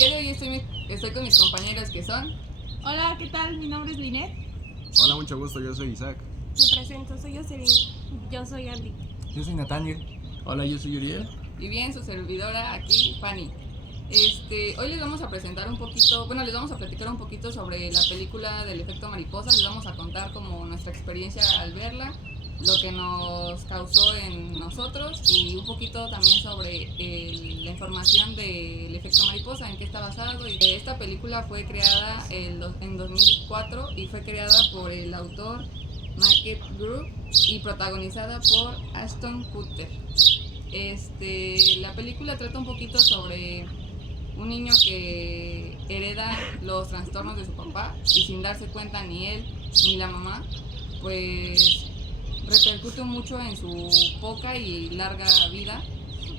día de hoy estoy con mis compañeros que son... Hola, ¿qué tal? Mi nombre es Linet. Hola, mucho gusto, yo soy Isaac. Me presento, soy Jocelyn. Yo soy Andy. Yo soy Nathaniel. Hola, yo soy Uriel. Y bien, su servidora aquí, Fanny. Hoy les vamos a presentar un poquito, les vamos a platicar un poquito sobre la película del efecto mariposa. Les vamos a contar como nuestra experiencia al verla, lo que nos causó en nosotros y un poquito también sobre la información del efecto mariposa, en qué está basado. Y esta película fue creada en 2004 y fue creada por el autor Market Group y protagonizada por Ashton Kutcher. La película trata un poquito sobre un niño que hereda los trastornos de su papá y sin darse cuenta ni él ni la mamá, pues repercute mucho en su poca y larga vida,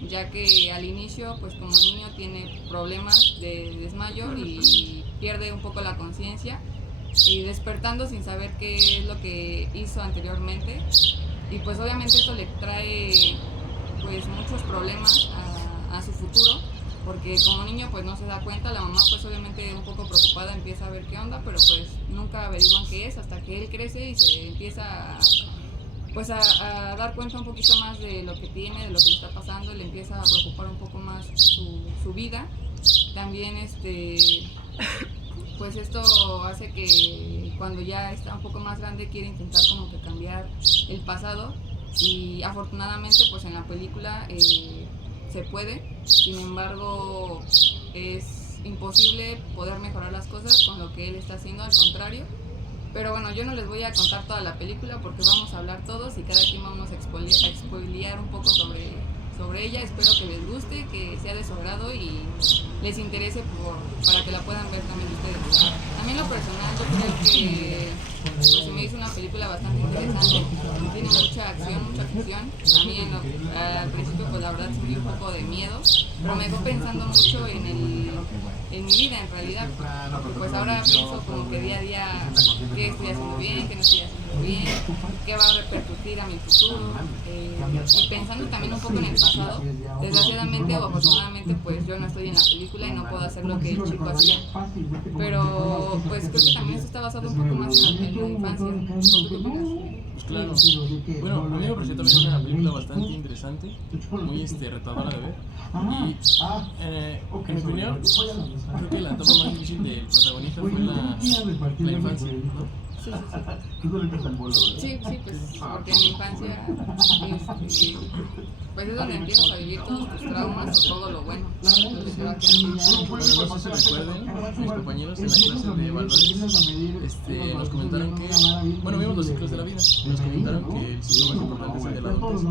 ya que al inicio, pues como niño tiene problemas de desmayo y pierde un poco la conciencia y despertando sin saber qué es lo que hizo anteriormente, y pues obviamente esto le trae pues muchos problemas a su futuro, porque como niño pues no se da cuenta, la mamá pues obviamente un poco preocupada empieza a ver qué onda, pero pues nunca averiguan qué es hasta que él crece y se empieza a dar cuenta un poquito más de lo que tiene, de lo que le está pasando, y le empieza a preocupar un poco más su vida. También pues esto hace que cuando ya está un poco más grande quiere intentar como que cambiar el pasado, y afortunadamente pues en la película se puede. Sin embargo, es imposible poder mejorar las cosas con lo que él está haciendo, al contrario. Pero bueno, yo no les voy a contar toda la película porque vamos a hablar todos y cada quien vamos a spoilear un poco sobre ella. Espero que les guste, que sea de su agrado y les interese para que la puedan ver también ustedes. A mí en lo personal yo creo que pues, se me hizo una película bastante interesante, tiene mucha acción, mucha ficción. A mí al principio pues la verdad sí me dio un poco de miedo, pero me dejó pensando mucho en mi vida en realidad, porque pues ahora pienso como que día a día qué estoy haciendo bien, qué no estoy haciendo bien, qué va a repercutir a mi futuro, y pensando también un poco en el pasado. Desgraciadamente o afortunadamente pues yo no estoy en la película y no puedo hacer lo que el chico hacía, pero pues creo que también eso está basado un poco más en la infancia. ¿O tú qué opinas? Pues claro. Bueno, a mí me pareció también una película bastante interesante, muy retadora de ver. Y en mi opinión, creo que la etapa más difícil del protagonista fue la infancia, ¿no? Sí, pues porque en mi infancia pues es donde empiezas a vivir todos tus traumas o todo lo bueno, lo que te va quedando. Bueno, no sé si recuerden, mis compañeros en la clase de valores nos comentaron que, bueno, vimos los ciclos de la vida, nos comentaron que el ciclo más importante es el de la adultez.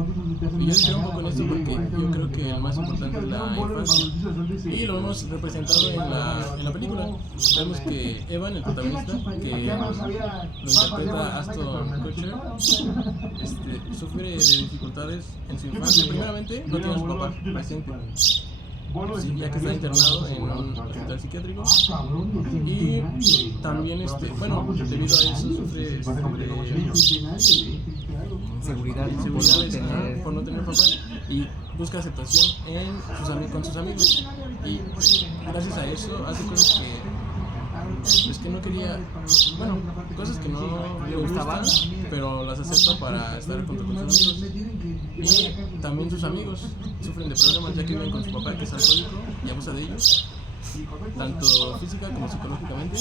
Y yo difiero un poco en esto porque yo creo que el más importante es la infancia. Y lo hemos representado en la película. Vemos que Evan, el protagonista, que lo interpreta Ashton Kutcher, sufre de dificultades en su infancia. Primeramente, no tiene a su papá presente, sí, ya que está internado en un hospital psiquiátrico, y también debido a eso sufre de Inseguridad por no tener papá, y busca aceptación con sus amigos, y gracias a eso hace cosas que no quería, cosas que no le gustaban, pero las acepta para estar junto con sus amigos. Y también sus amigos sufren de problemas, ya que viven con su papá, que es alcohólico y abusa de ellos, tanto física como psicológicamente.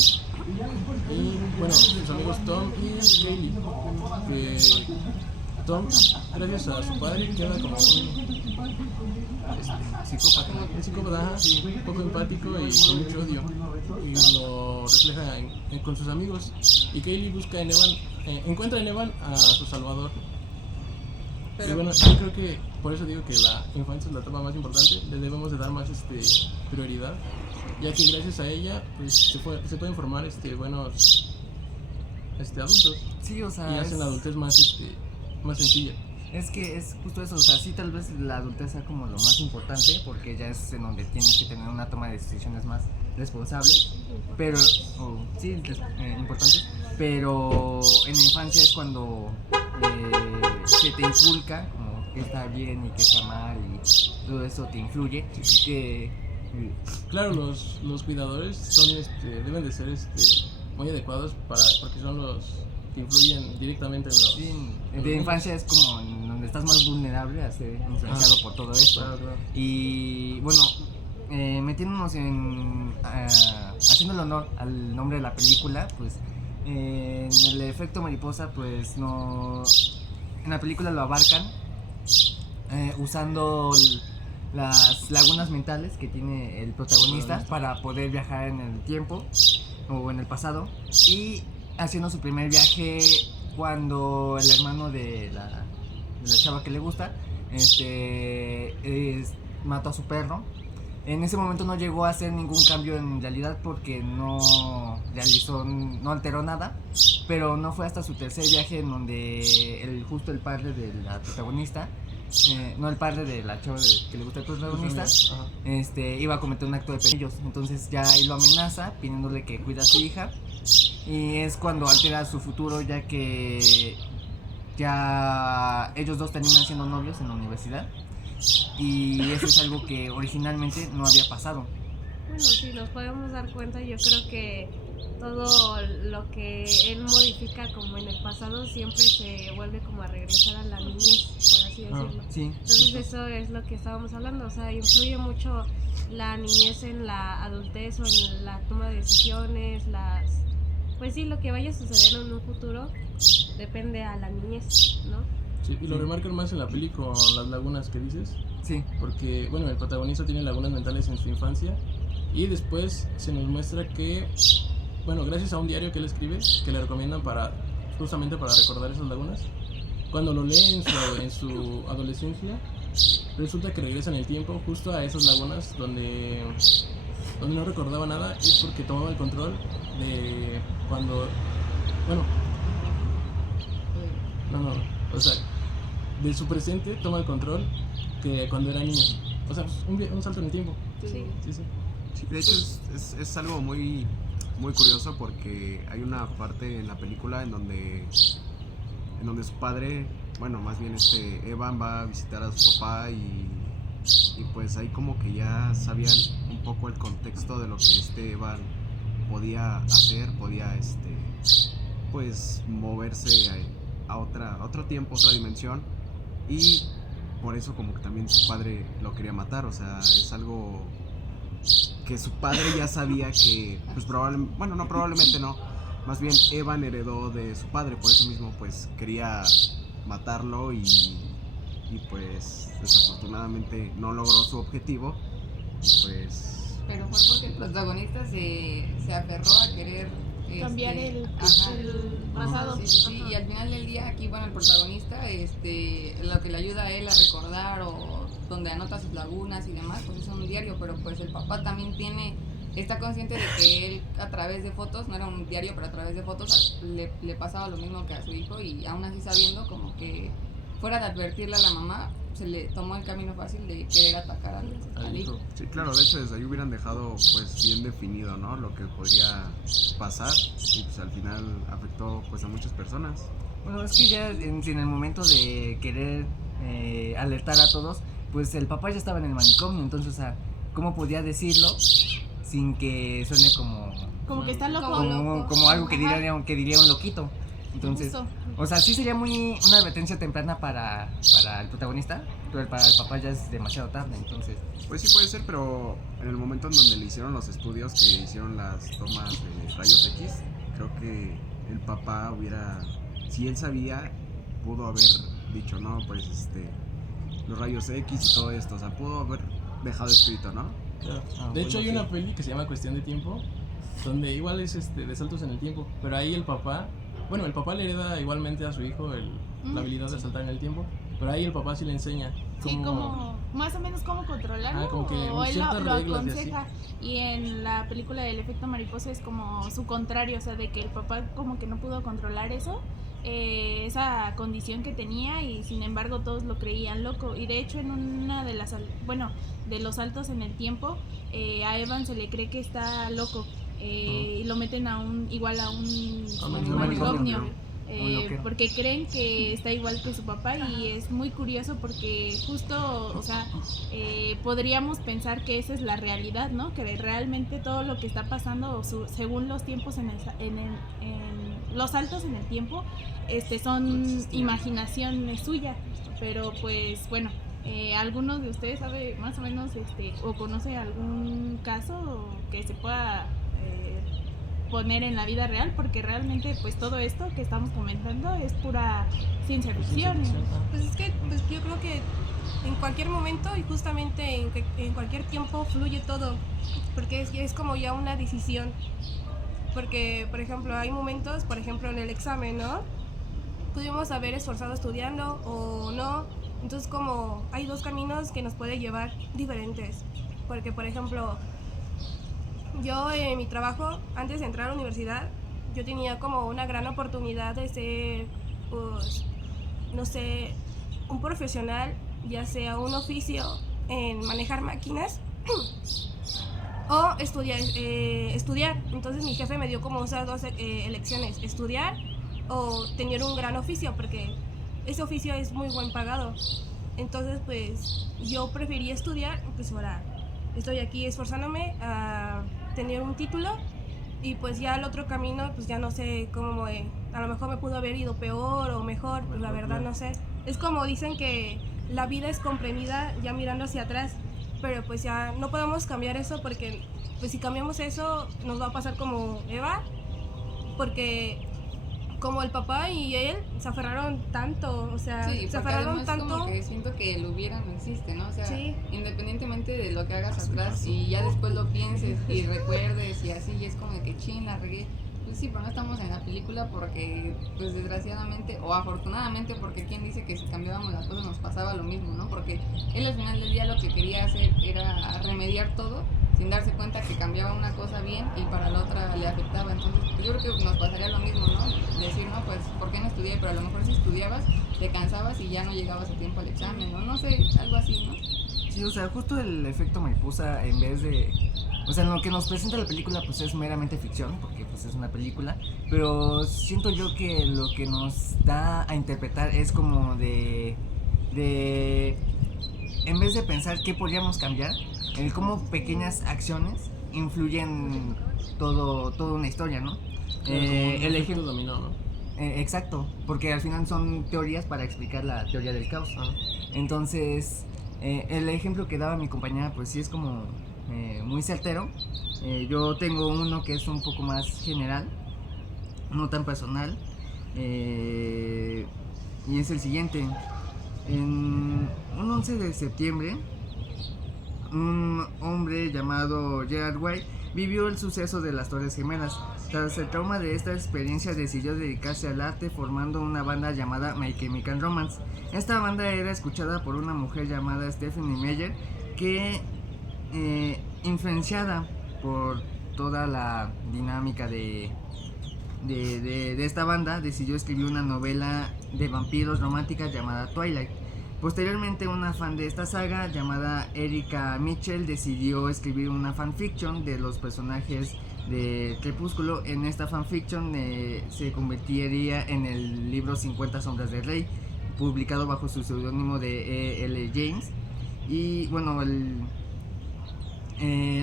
Y bueno, sus amigos Tom y Kaylee, que Tom, gracias a su padre, queda como un psicópata, un poco empático y con mucho odio, y lo refleja con sus amigos. Y Kaylee encuentra en Evan a su salvador. Y bueno, yo creo que por eso digo que la infancia es la etapa más importante, le debemos de dar más prioridad, ya que gracias a ella pues, se pueden formar buenos adultos. Sí, o sea, y hacen la adultez más sencilla. Es que es justo eso, o sea, sí, tal vez la adultez sea como lo más importante, porque ya es en donde tienes que tener una toma de decisiones más responsable, pero, importante, pero en la infancia es cuando se te inculca como qué está bien y qué está mal, y todo eso te influye, que Claro, los cuidadores son, deben de ser muy adecuados porque son los que influyen directamente en los... Sí, en de los infancia es como en donde estás más vulnerable a ser influenciado por todo esto. Claro. Y bueno, metiéndonos haciéndole honor al nombre de la película, pues en el efecto mariposa, pues no, en la película lo abarcan usando las lagunas mentales que tiene el protagonista para poder viajar en el tiempo o en el pasado, y haciendo su primer viaje cuando el hermano de la chava que le gusta mató a su perro. En ese momento no llegó a hacer ningún cambio en realidad porque no alteró nada, pero no fue hasta su tercer viaje en donde justo el padre de la protagonista, no el padre de la chava que le gusta al protagonista, iba a cometer un acto de ellos. Entonces ya ahí lo amenaza pidiéndole que cuide a su hija, y es cuando altera su futuro, ya que ya ellos dos terminan siendo novios en la universidad, y eso es algo que originalmente no había pasado. Bueno, si nos podemos dar cuenta, yo creo que todo lo que él modifica como en el pasado siempre se vuelve como a regresar a la niñez, por así decirlo. Sí. Entonces eso es lo que estábamos hablando, o sea, influye mucho la niñez en la adultez o en la toma de decisiones, pues sí, lo que vaya a suceder en un futuro depende a la niñez, ¿no? Sí, y lo remarcan más en la peli con las lagunas que dices. Sí. Porque, bueno, el protagonista tiene lagunas mentales en su infancia y después se nos muestra que, bueno, gracias a un diario que él escribe, que le recomiendan justamente para recordar esas lagunas, cuando lo lee en su adolescencia, resulta que regresa en el tiempo justo a esas lagunas donde no recordaba nada, es porque tomaba el control de cuando, bueno, o sea, de su presente toma el control que cuando era niño, o sea, un salto en el tiempo. Sí. Sí, de hecho es algo muy, muy curioso porque hay una parte en la película en donde su padre, bueno, más bien Evan va a visitar a su papá y pues ahí como que ya sabían un poco el contexto de lo que Evan podía hacer, podía pues moverse a otro tiempo, otra dimensión, y por eso como que también su padre lo quería matar. O sea, es algo que su padre ya sabía que pues probablemente no, más bien Evan heredó de su padre, por eso mismo pues quería matarlo y pues desafortunadamente no logró su objetivo y pues... Pero fue porque el protagonista se aferró a querer cambiar el pasado. Sí, y al final del día aquí, bueno, el protagonista, lo que le ayuda a él a recordar o donde anota sus lagunas y demás, pues es un diario, pero pues el papá también está consciente de que él a través de fotos, no era un diario, pero a través de fotos le pasaba lo mismo que a su hijo, y aún así sabiendo, como que fuera de advertirle a la mamá, se le tomó el camino fácil de querer atacar al hijo. Sí, claro, de hecho desde ahí hubieran dejado pues bien definido, ¿no?, lo que podría pasar, y pues al final afectó pues a muchas personas. Bueno, es que ya en el momento de querer alertar a todos, pues el papá ya estaba en el manicomio, entonces, o sea, ¿cómo podía decirlo sin que suene como que está loco? Como algo que diría un loquito? Entonces, o sea, sí sería una advertencia temprana para el protagonista, pero para el papá ya es demasiado tarde, entonces... Pues sí puede ser, pero en el momento en donde le hicieron los estudios, que hicieron las tomas de rayos X, creo que el papá si él sabía, pudo haber dicho, no, pues los rayos X y todo esto, o sea, pudo haber dejado escrito, ¿no? Claro. De hecho hay una peli que se llama Cuestión de Tiempo, donde igual es de saltos en el tiempo, pero ahí el papá le hereda igualmente a su hijo la habilidad de saltar en el tiempo, pero ahí el papá sí le enseña Sí, como más o menos cómo controlarlo, como que o él ciertas lo reglas y aconseja. Y en la película del efecto mariposa es como su contrario, o sea, de que el papá como que no pudo controlar eso, esa condición que tenía, y sin embargo todos lo creían loco. Y de hecho en una de los saltos en el tiempo, a Evan se le cree que está loco, y lo meten igual a un manicomio. porque creen que está igual que su papá y es muy curioso porque justo, o sea, podríamos pensar que esa es la realidad, ¿no? Que realmente todo lo que está pasando según los tiempos en los saltos en el tiempo son imaginación suya, pero pues bueno, ¿algunos de ustedes sabe más o menos o conoce algún caso que se pueda poner en la vida real? Porque realmente pues todo esto que estamos comentando es pura ciencia ficción. Pues es que pues yo creo que en cualquier momento y justamente en cualquier tiempo fluye todo, porque es como ya una decisión. Porque, por ejemplo, hay momentos, por ejemplo, en el examen, ¿no? Pudimos haber esforzado estudiando o no. Entonces, como hay dos caminos que nos puede llevar diferentes. Porque, por ejemplo, yo en mi trabajo, antes de entrar a la universidad, yo tenía como una gran oportunidad de ser, pues, no sé, un profesional, ya sea un oficio en manejar máquinas o estudiar. Entonces mi jefe me dio como esas dos elecciones, estudiar o tener un gran oficio, porque ese oficio es muy buen pagado. Entonces pues yo preferí estudiar, pues ahora estoy aquí esforzándome a tener un título y pues ya el otro camino pues ya no sé cómo, a lo mejor me pudo haber ido peor o mejor, pues la verdad no sé. Es como dicen que la vida es comprimida ya mirando hacia atrás, pero pues ya no podemos cambiar eso, porque pues si cambiamos eso nos va a pasar como Eva, porque como el papá y él se aferraron tanto, o sea, sí, se aferraron tanto. Como que siento que el hubiera no existe, ¿no? O sea, sí, independientemente de lo que hagas atrás y ya después lo pienses y recuerdes y así, y es como de que chin, la regué. Pues sí, pero no estamos en la película porque, pues desgraciadamente o afortunadamente, porque quien dice que si cambiábamos las cosas nos pasaba lo mismo, ¿no? Porque él al final del día lo que quería hacer era remediar todo sin darse cuenta que cambiaba una cosa bien y para la otra le afectaba. Entonces yo creo que nos pasaría lo mismo, ¿no? Decir, no, pues, ¿por qué no estudié? Pero a lo mejor si estudiabas, te cansabas y ya no llegabas a tiempo al examen, ¿no? No sé, algo así, ¿no? Sí, o sea, justo el efecto mariposa, en vez de... O sea, en lo que nos presenta la película pues es meramente ficción, porque pues es una película, pero siento yo que lo que nos da a interpretar es como de en vez de pensar qué podríamos cambiar, el cómo pequeñas acciones influyen toda una historia, ¿no? El ejemplo dominó, ¿no? Exacto, porque al final son teorías para explicar la teoría del caos. Entonces, el ejemplo que daba mi compañera pues sí es como muy certero. Yo tengo uno que es un poco más general, no tan personal, y es el siguiente. En un 11 de septiembre, un hombre llamado Gerard Way vivió el suceso de las Torres Gemelas. Tras el trauma de esta experiencia decidió dedicarse al arte formando una banda llamada My Chemical Romance. Esta banda era escuchada por una mujer llamada Stephanie Meyer que, influenciada por toda la dinámica de esta banda, decidió escribir una novela de vampiros romántica llamada Twilight. Posteriormente, una fan de esta saga llamada Erika Mitchell decidió escribir una fanfiction de los personajes de Crepúsculo. En esta fanfiction se convertiría en el libro 50 sombras de Rey, publicado bajo su seudónimo de E.L. James. Y bueno,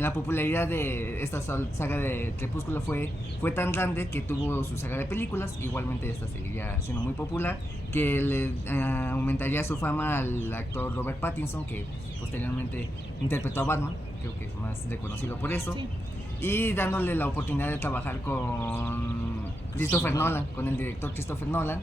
la popularidad de esta saga de Crepúsculo fue tan grande que tuvo su saga de películas. Igualmente esta seguiría siendo muy popular, que le aumentaría su fama al actor Robert Pattinson, que posteriormente interpretó a Batman, creo que es más reconocido por eso. Sí. Y dándole la oportunidad de trabajar con Christopher Nolan, con el director Christopher Nolan,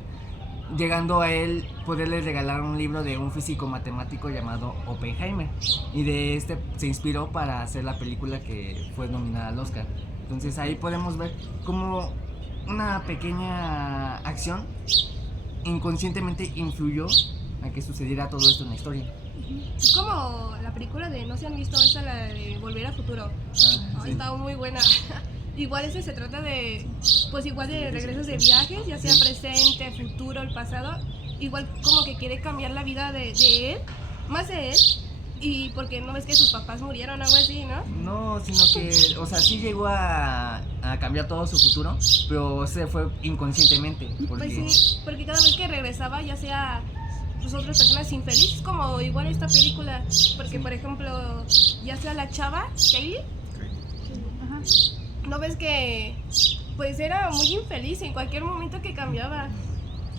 llegando a él poderle regalar un libro de un físico matemático llamado Oppenheimer, y de este se inspiró para hacer la película que fue nominada al Oscar. Entonces ahí podemos ver cómo una pequeña acción inconscientemente influyó a que sucediera todo esto en la historia. Es como la película de, no se han visto, esa la de Volver al Futuro. Sí. Está muy buena. Igual ese se trata de, pues igual de regresos de viajes, ya sea presente, futuro, el pasado. Igual como que quiere cambiar la vida de él, más de él. Y porque no ves que sus papás murieron o algo así, ¿no? No, sino que, o sea, sí llegó a a cambiar todo su futuro, pero se fue inconscientemente. Porque... Pues sí, porque cada vez que regresaba, ya sea pues otras personas infelices, como igual esta película, porque por ejemplo, ya sea la chava, Kaylee, Ajá. ¿no ves que pues era muy infeliz en cualquier momento que cambiaba?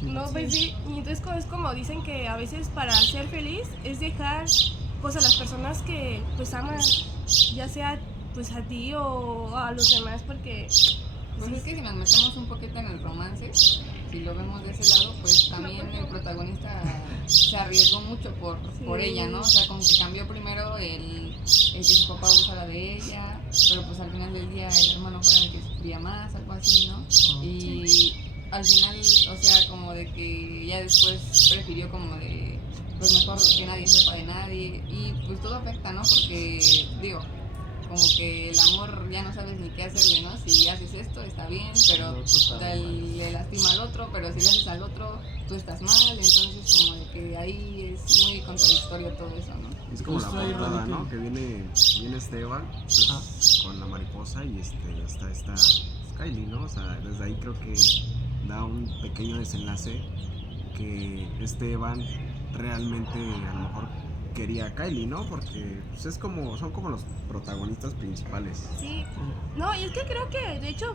No, pues sí, y entonces es como dicen que a veces para ser feliz es dejar pues a las personas que pues aman, ya sea pues a ti o a los demás, porque Pues es que si nos metemos un poquito en el romance, si lo vemos de ese lado, pues también el protagonista se arriesgó mucho por ella, ¿no? O sea, como que cambió primero el que su papá abusara de ella, pero pues al final del día el hermano fue el que sufría más, algo así, ¿no? Y al final, o sea, como de que ya después prefirió como de, pues mejor que nadie sepa de nadie, y pues todo afecta, ¿no? Porque, digo, como que el amor ya no sabes ni qué hacerle, ¿no? Si haces esto está bien, pero le lastima al otro, pero si le haces al otro tú estás mal, entonces como de que ahí es muy contradictorio todo eso, ¿no? Es como la Justo ahí portada, radica- ¿no? Que viene Esteban pues, con la mariposa y está esta Kylie, ¿no? O sea, desde ahí creo que da un pequeño desenlace que Esteban realmente a lo mejor quería a Kylie, ¿no? Porque pues, son como los protagonistas principales. sí, no, y es que creo que de hecho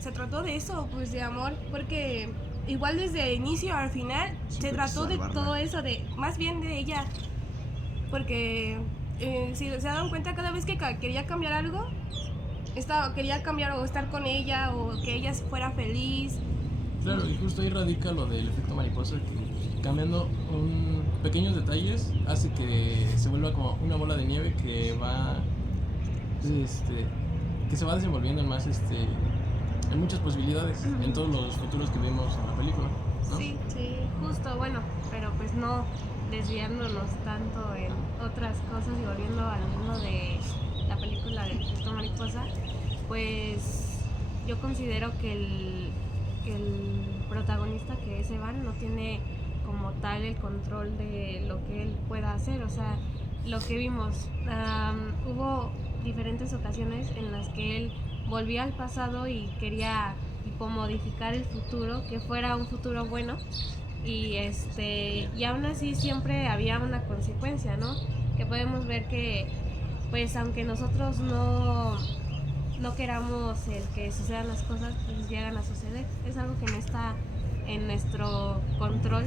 se trató de eso, pues de amor, porque igual desde el inicio al final Siempre se trató de salvarla. todo eso, de más bien de ella, porque si se dan cuenta cada vez que quería cambiar algo, quería cambiar o estar con ella o que ella fuera feliz. Claro, y justo ahí radica lo del efecto mariposa, que cambiando pequeños detalles hace que se vuelva como una bola de nieve que va, que se va desenvolviendo en más, en muchas posibilidades, en todos los futuros que vemos en la película, ¿no? Sí, Sí, justo, bueno, pero pues no desviándonos tanto en otras cosas y volviendo a lo mismo de la película del efecto mariposa, pues yo considero que el protagonista, que es Evan, no tiene como tal el control de lo que él pueda hacer. O sea, lo que vimos, hubo diferentes ocasiones en las que él volvía al pasado y quería tipo modificar el futuro, que fuera un futuro bueno, y y aún así siempre había una consecuencia, ¿no? Que podemos ver que pues aunque nosotros no queramos el que sucedan las cosas, pues llegan a suceder. Es algo que no está en nuestro control,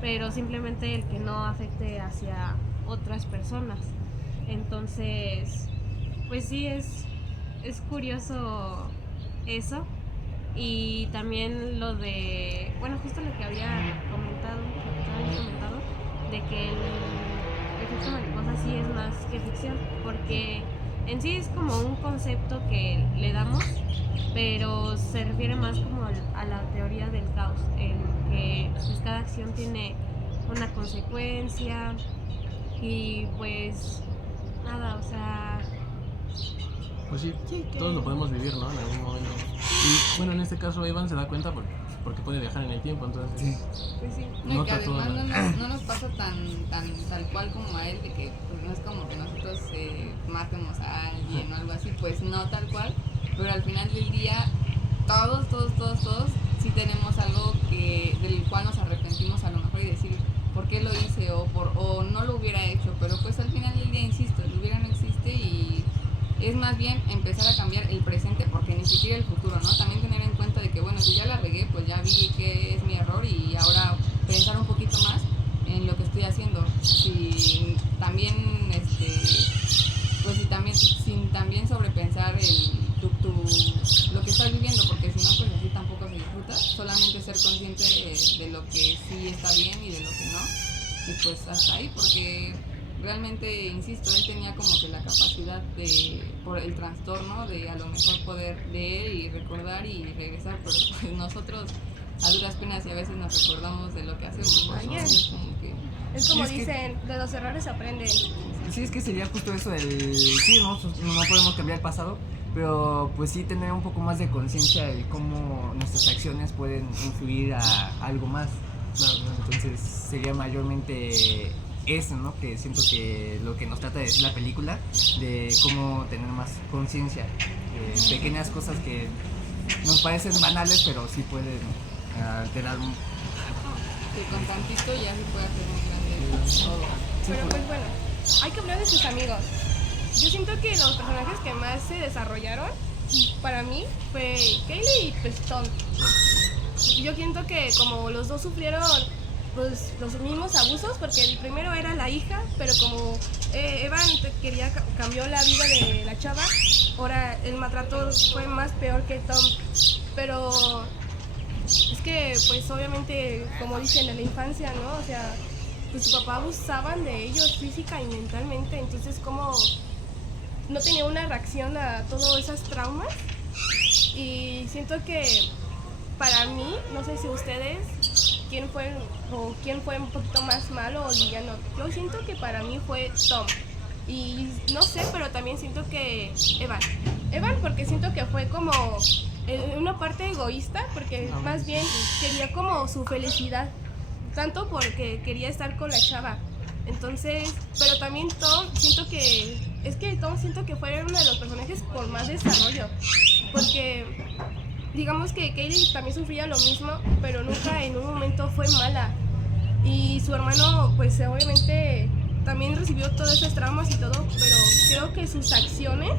pero simplemente el que no afecte hacia otras personas. Entonces, pues sí, es curioso eso. Y también lo de, bueno, justo lo que había comentado, de que el efecto mariposa sí es más que ficción, porque en sí es como un concepto que le damos, pero se refiere más como a la teoría del caos, en que pues cada acción tiene una consecuencia y pues nada, o sea, Pues sí, Sí, que- todos lo podemos vivir, ¿no? En algún momento. Y bueno, en este caso Evan se da cuenta porque puede viajar en el tiempo, entonces... Sí. pues sí. No, y Nota que todo, además no nos pasa tal cual como a él, de que pues, no es como que nosotros matemos a alguien o algo así, pues no tal cual, pero al final del día todos sí tenemos algo del cual nos arrepentimos a lo mejor y decir por qué lo hice o no lo hubiera hecho, pero pues al final del día, insisto, el hubiera no existe y es más bien empezar a cambiar el presente, porque ni siquiera el futuro, ¿no? También tener en cuenta de que, bueno, si ya la regué, pues ya vi que es mi error y ahora pensar un poquito más en lo que estoy haciendo. Si también, pues si también, sin también sobrepensar lo que estás viviendo, porque si no, pues así tampoco se disfruta. Solamente ser consciente de lo que sí está bien y de lo que no. Y pues hasta ahí, porque realmente, insisto, él tenía como que la capacidad por el trastorno, de a lo mejor poder leer y recordar y regresar, pero pues nosotros a duras penas y a veces nos recordamos de lo que hacemos, ¿no? Ayer. Entonces, como que... Es como Y es que- dicen, de los errores se aprenden. Sí, es que sería justo eso, sí, no podemos cambiar el pasado, pero pues sí tener un poco más de conciencia de cómo nuestras acciones pueden influir a algo más. Claro, Entonces sería mayormente eso, ¿no? Que siento que lo que nos trata de decir la película, de cómo tener más conciencia, pequeñas cosas que nos parecen banales, pero sí pueden alterar un... Que con tantito ya se puede hacer muy grande todo. Pero pues bueno, hay que hablar de sus amigos. Yo siento que los personajes que más se desarrollaron para mí fue Kaylee y pues Tom. Yo siento que como los dos sufrieron pues los mismos abusos, porque el primero era la hija, pero como Evan cambió la vida de la chava, ahora el maltrato fue más peor que Tom. Pero es que pues obviamente, como dicen, en la infancia, ¿no? O sea, pues su papá abusaban de ellos física y mentalmente, entonces como no tenía una reacción a todos esos traumas. Y siento que para mí, no sé si ustedes, quién fue un poquito más malo o villano. Yo siento que para mí fue Tom. Y no sé, pero también siento que Evan porque siento que fue como una parte egoísta, porque más bien quería como su felicidad, tanto porque quería estar con la chava. Entonces, pero también Tom, siento que fue uno de los personajes con más desarrollo, porque digamos que Kaylee también sufría lo mismo, pero nunca en un momento fue mala. Y su hermano, pues obviamente también recibió todos esos traumas y todo, pero creo que sus acciones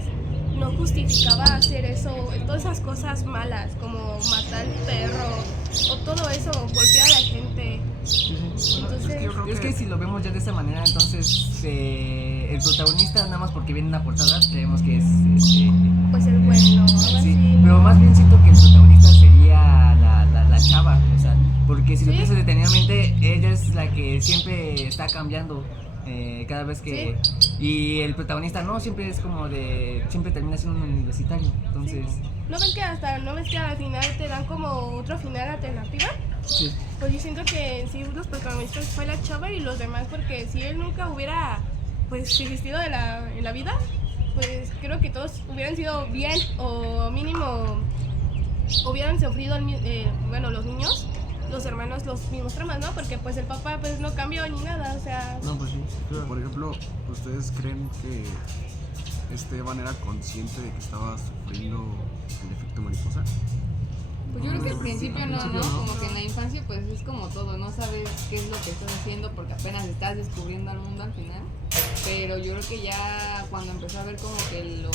no justificaba hacer eso, todas esas cosas malas, como matar al perro o todo eso, golpear a la gente. Entonces, Es que si lo vemos ya de esta manera, entonces el protagonista, nada más porque viene en la portada, creemos que es pues el bueno, algo sí, así. pero más bien siento que el protagonista sería la chava, o sea, porque si lo ¿Sí? piensas detenidamente, ella es la que siempre está cambiando cada vez que... Y el protagonista no, siempre es como siempre termina siendo un universitario, entonces... ¿No ves que al final te dan como otro final alternativa? Sí. Pues yo siento que sí, los protagonistas fue la chava y los demás, porque si él nunca hubiera pues existido en la vida, pues creo que todos hubieran sido bien, o mínimo hubieran sufrido los niños, los hermanos, los mismos traumas, ¿no? Porque pues el papá pues no cambió ni nada, o sea... No, pues sí. Claro. Por ejemplo, ¿ustedes creen que Evan era consciente de que estaba sufriendo el efecto mariposa? Pues yo creo que al principio no, principio ¿no? no. Como que en la infancia pues es como todo, no sabes qué es lo que estás haciendo porque apenas estás descubriendo al mundo al final. Pero yo creo que ya cuando empezó a ver como que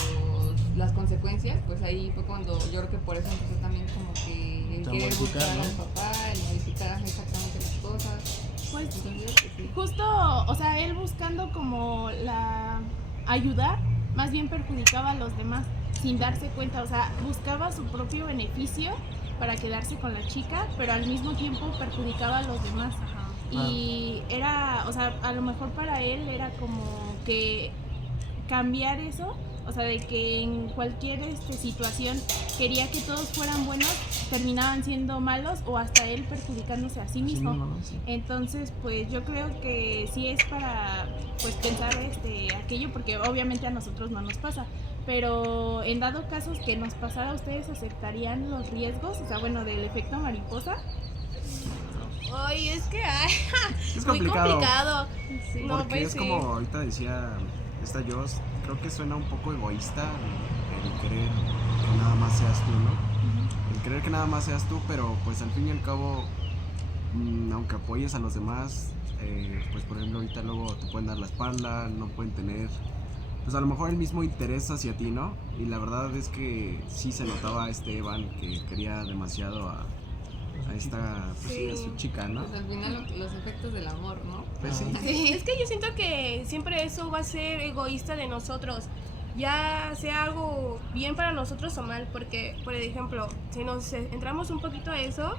las consecuencias, pues ahí fue cuando yo creo que por eso empezó también como que el A querer modificar, buscar ¿no? al papá, el modificar exactamente las cosas. Pues Entonces yo creo que sí. justo, o sea, él buscando como ayudar, más bien perjudicaba a los demás sin darse cuenta, o sea, buscaba su propio beneficio para quedarse con la chica, pero al mismo tiempo perjudicaba a los demás. Y era, o sea, a lo mejor para él era como que cambiar eso, o sea, de que en cualquier situación quería que todos fueran buenos, terminaban siendo malos o hasta él perjudicándose a sí mismo. Sí. Entonces, pues yo creo que sí es para pues pensar aquello, porque obviamente a nosotros no nos pasa, pero en dado casos que nos pasara, ¿ustedes aceptarían los riesgos? O sea, bueno, del efecto mariposa. Ay, es que Es muy complicado. Porque No, pues es sí. como ahorita decía esta Joss, creo que suena un poco egoísta el querer que nada más seas tú, ¿no? El querer que nada más seas tú, pero pues al fin y al cabo, aunque apoyes a los demás, pues por ejemplo ahorita luego te pueden dar la espalda, no pueden tener, pues a lo mejor el mismo interés hacia ti, ¿no? Y la verdad es que sí se notaba a Evan que quería demasiado a esta, pues sí, a su chica, ¿no? Pues al final los efectos del amor, ¿no? Pues sí. Sí, es que yo siento que siempre eso va a ser egoísta de nosotros, ya sea algo bien para nosotros o mal, porque, por ejemplo, si nos entramos un poquito a eso,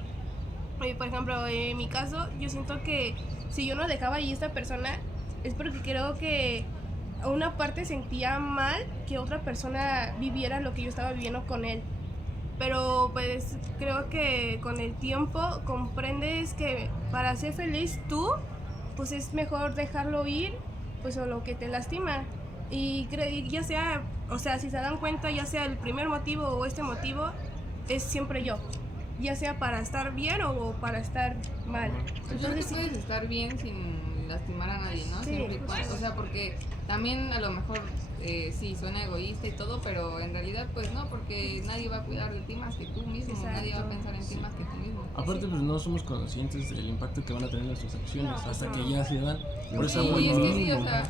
por ejemplo, en mi caso, yo siento que si yo no dejaba ahí a esta persona, es porque creo que a una parte sentía mal que otra persona viviera lo que yo estaba viviendo con él. Pero pues creo que con el tiempo comprendes que para ser feliz tú, pues es mejor dejarlo ir, pues o lo que te lastima. Y ya sea, o sea, si se dan cuenta, ya sea el primer motivo o este motivo, es siempre yo. Ya sea para estar bien o para estar mal. Pues yo creo que Entonces, puedes estar bien sin lastimar a nadie, ¿no? Sí, Siempre y cuando, o sea, porque también a lo mejor sí suena egoísta y todo, pero en realidad pues no, porque nadie va a cuidar de ti más que tú mismo, nadie va a pensar en ti más que tú mismo. Aparte, pues no somos conscientes del impacto que van a tener nuestras acciones hasta que ya se dan. Por eso, Sí, bueno, es que sí, o sea,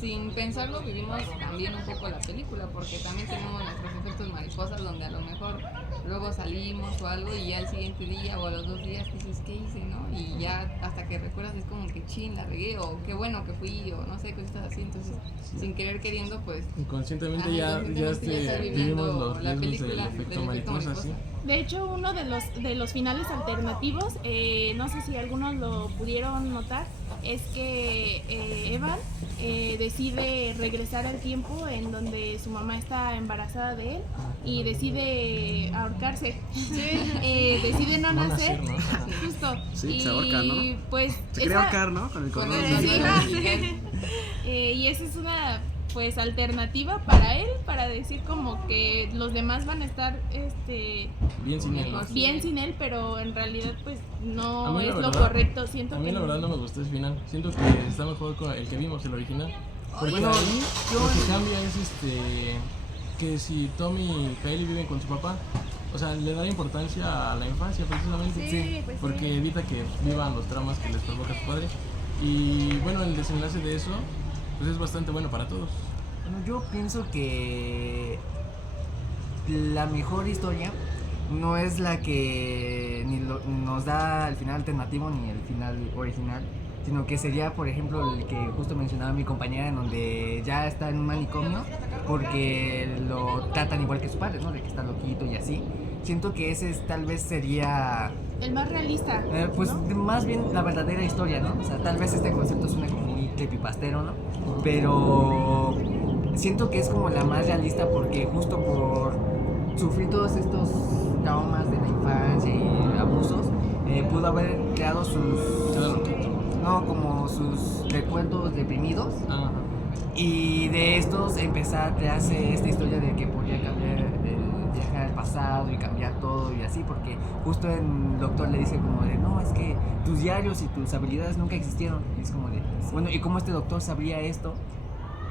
sin pensarlo vivimos también un poco la película, porque también tenemos nuestros efectos mariposas donde a lo mejor luego salimos o algo y ya al siguiente día o a los 2 días dices, ¿qué hice, no? Y ya hasta que recuerdas es como que chin, la regué o qué bueno que fui o no sé, cosas así, entonces sin querer queriendo pues... inconscientemente inconscientemente ya estás vivimos viviendo los la riesgos película del efecto del mariposa, sí. De hecho, uno de los finales alternativos, no sé si algunos lo pudieron notar, es que Evan decide regresar al tiempo en donde su mamá está embarazada de él y decide ahorcarse. Decide no nacer, ¿no? justo. Sí, y se ahorca, ¿no? pues Se quería ahorcar, ¿no? Con el Con cordón. el- sí, y esa es una pues alternativa para él, para decir como que los demás van a estar Bien sin él, ¿no? bien sin él, pero en realidad pues A no mí la es lo verdad- correcto. Siento A mí que la verdad no me gustó ese final. Siento que está mejor con el que vimos, el original. Porque Bueno, ahí yo- lo que cambia es que si Tommy y Kylie viven con su papá, o sea, le da importancia a la infancia precisamente. Sí, pues sí. Porque evita que vivan los traumas que les provoca su padre. Y bueno, el desenlace de eso pues es bastante bueno para todos. Bueno, yo pienso que la mejor historia no es la que nos da el final alternativo ni el final original, sino que sería, por ejemplo, el que justo mencionaba mi compañera, en donde ya está en un manicomio porque lo tratan igual que su padre, ¿no? De que está loquito y así. Siento que ese tal vez sería el más realista. pues ¿no? más bien la verdadera historia, ¿no? O sea, tal vez este concepto suene como muy creepypastero, ¿no? Pero siento que es como la más realista porque justo por sufrir todos estos traumas de la infancia y abusos, pudo haber creado como sus recuerdos deprimidos. Ajá. Y de estos empezar a crearse esta historia de que podía cambiar, viajar al pasado y cambiar todo y así, porque justo el doctor le dice como de, no, es que tus diarios y tus habilidades nunca existieron. Y es como de, bueno, ¿y cómo este doctor sabría esto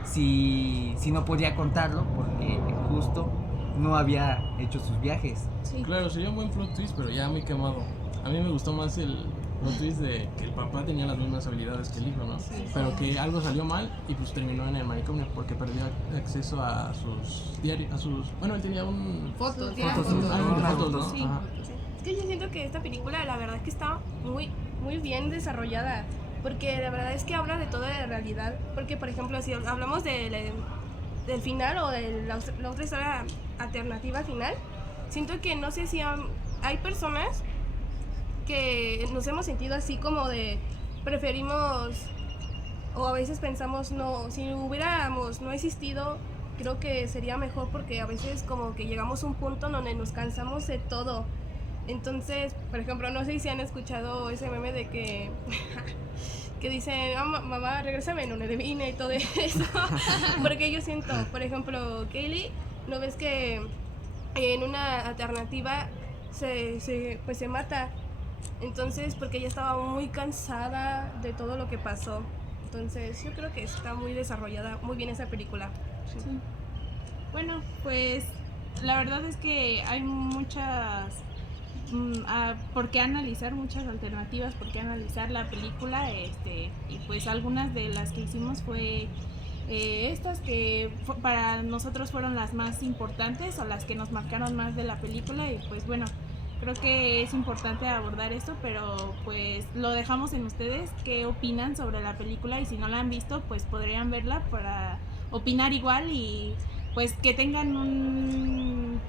si no podía contarlo? Porque justo no había hecho sus viajes. Sí. Claro, sería un buen plot twist, pero ya muy quemado. A mí me gustó más el plot twist de que el papá tenía las mismas habilidades que el hijo, ¿no? Pero que algo salió mal y pues terminó en el manicomio porque perdió acceso a sus diarios, bueno, él tenía un... Fotos, Fotos, fotos, ¿no? Sí. Ajá. Es que yo siento que esta película, la verdad es que está muy, muy bien desarrollada. Porque la verdad es que habla de toda la realidad. Porque, por ejemplo, si hablamos del final o de la otra historia alternativa final, siento que no sé si hay personas que nos hemos sentido así como de preferimos, o a veces pensamos, no, si hubiéramos no existido, creo que sería mejor, porque a veces como que llegamos a un punto donde nos cansamos de todo. Entonces, por ejemplo, no sé si han escuchado ese meme de que que dicen, mamá, regrésame en donde vine y todo eso. Porque yo siento, por ejemplo, Kaylee, ¿no ves que en una alternativa pues se mata? Entonces, porque ella estaba muy cansada de todo lo que pasó. Entonces, yo creo que está muy desarrollada, muy bien esa película. Sí. Bueno, pues la verdad es que hay muchas por qué analizar, muchas alternativas por qué analizar la película, y pues algunas de las que hicimos fue estas que para nosotros fueron las más importantes o las que nos marcaron más de la película. Y pues bueno, creo que es importante abordar esto, pero pues lo dejamos en ustedes qué opinan sobre la película, y si no la han visto pues podrían verla para opinar igual y pues que tengan un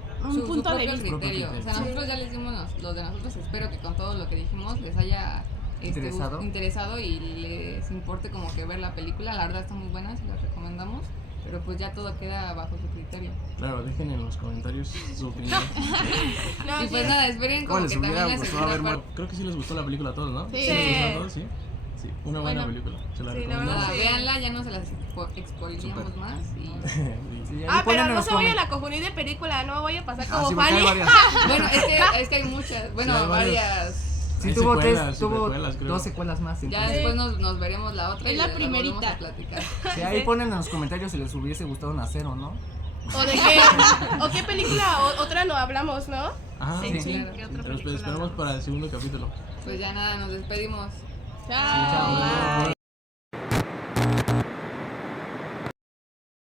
punto de vista. criterio. O sea, nosotros ya les dimos los de nosotros. Espero que con todo lo que dijimos les haya interesado y les importe como que ver la película. La verdad está muy buena, se las recomendamos, pero pues ya todo queda bajo su criterio. Claro, dejen en los comentarios su opinión. Y pues nada, esperen como que también la segunda parte. Creo que sí les gustó la película a todos, ¿no? Sí. ¿Les gustó a todos? Sí. Sí, una buena Bueno. película. Se la Sí, la recomendamos. verdad, sí. Véanla, ya no se las expoliamos más. Y... Sí. Pero no se vayan a confundir de película, no voy a pasar como sí, porque hay Fanny. varias. Bueno, es que hay muchas. Bueno, Sí, hay varias Sí, Hay tuvo secuelas, tuvo secuelas, creo. 2 secuelas más. Ya entonces- después nos veremos la otra Es y la volvemos primerita. a platicar. Sí, ahí ponen en los comentarios si les hubiese gustado nacer o no. O de qué, o qué película otra no hablamos, ¿no? Ah, Sí, sí. claro. ¿Qué otra Pero película esperamos hablamos? para el segundo capítulo. Pues ya nada, nos despedimos. Chao. chao. Bye.